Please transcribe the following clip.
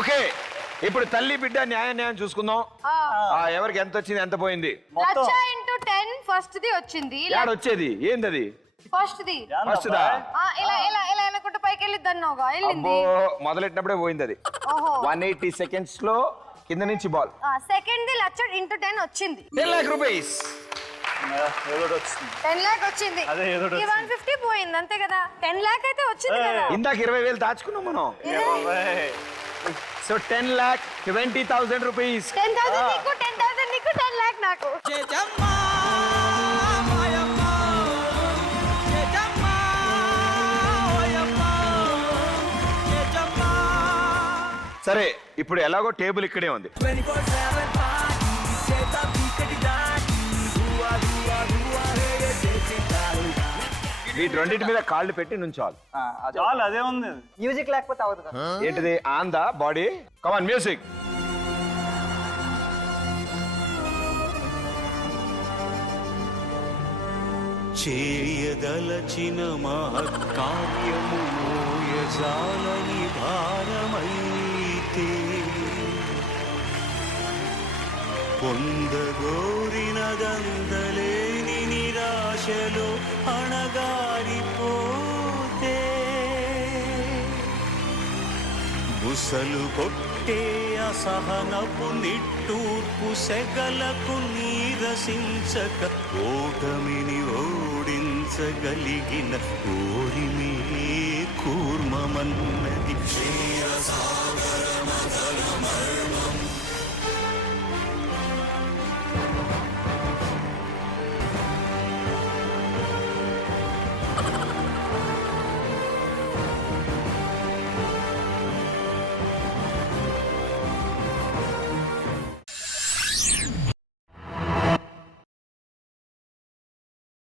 Okay, ఇప్పుడు తల్లి బిడ్డ న్యాయం చూసుకుందాం. ఎవరికి ఎంత వచ్చింది, ఎంత పోయింది? లక్ష ఇంటూ 10 ఫస్ట్ ది వచ్చింది. వచ్చేది ఏందది? ఫస్ట్ ది ఫస్ట్ దా? ఇలా ఇలా ఇలా అనుకుంటే పైకి వెళ్ళిద్ది అన్నావుగా, వెళ్ళింది. మొదలెట్టినప్పుడే పోయింది అది. 180 seconds లో కింద నుంచి ball. Second the lakh into 10 వచ్చింది. 10 lakh rupees. 10 lakh వచ్చింది. ఈ 150 పోయింది అంతే కదా. 10 lakh అయితే వచ్చింది కదా. ఇందాక 20,000 దాచుకున్నాం మనం. So 10,20,000 rupees. 10,000 నీకు, 10,000 నీకు, 10 lakh నాకు. సరే, ఇప్పుడు ఎలాగో టేబుల్ ఇక్కడే ఉంది. వీటి రెండింటి మీద కాళ్ళు పెట్టి నుంచోవాలి. అదే ఉంది. మ్యూజిక్ లేకపోతే అవదు కదా. ఏంటిది? On the body. Come on music. చేయదలచిన మహత్కార్యము మోయజాలని భారమైతే పొందగోరినదందలేని నిరాశలో అణగారిపోతే బుసలు కొట్టే అసహనపు నిట్టూర్పు సెగలకు నీరసించక ఓటమిని ఓడించగలిగిన ఓరిమే కూర్మమన్నది క్షీరసాగర